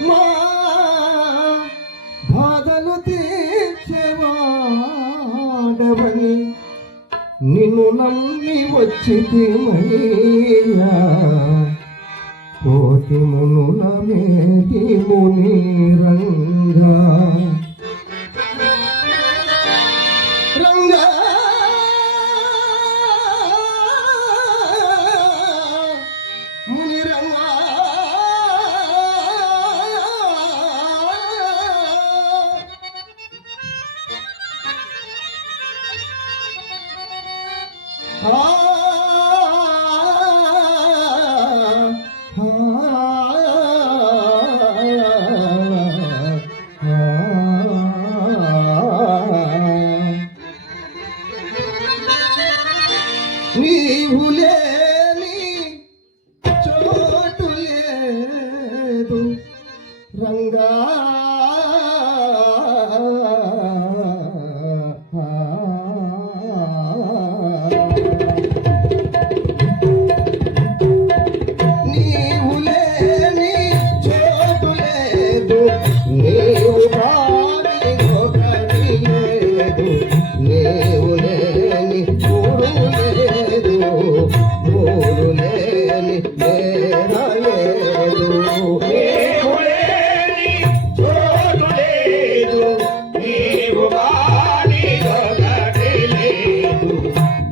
మా బాధలు తీర్చేవాడవని నిన్ను నమ్మి వచ్చితిమయ్యా కోటి మునుల మేటి ముని రంగా రంగా ముని రంగా నీవు లేని చోటు లేదు రంగా నీవు లేని చోటు లేదు నీవు కాని ఒకటి లేదు నీవు లేని ఊరు లేదు ఊరు లేని నేర లేదు నీవు లేని చోటు లేదు నీవు కాని ఒకటి లేదు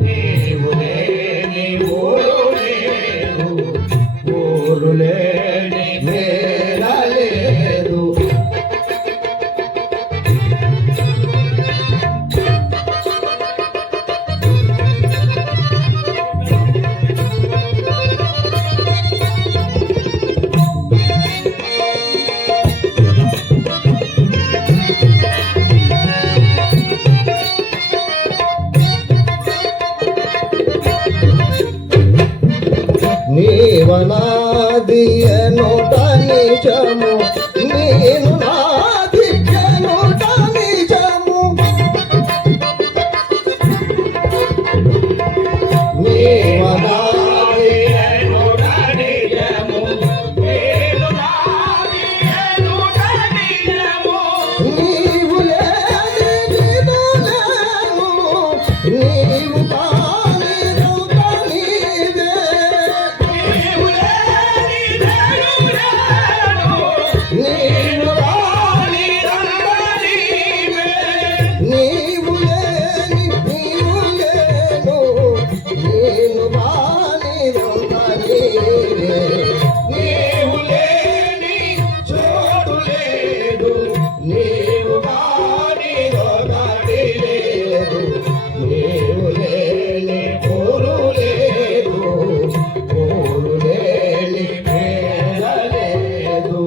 నీవు లేని ఊరు లేదు ఊరు లేని నేర లేదు నీవనాదియనుట నిజము నేను నాదియనుట నిజము నీవనాదియనుట నిజము నేను నాదియనుట నిజము నీవు లేని నేను లేను నీవు కాని రౌత నీవే నీవు లేని నేను లేను నీవు కాని రౌత నీవే నీవు లేని నీవు లేను నేను కాని రౌత నీవే నీవు లేని చోటు లేదు నీవు కాని ఒకటి లేదు నీవు లేని ఊరు లేదు ఊరు లేని నేల లేదు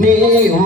నీవు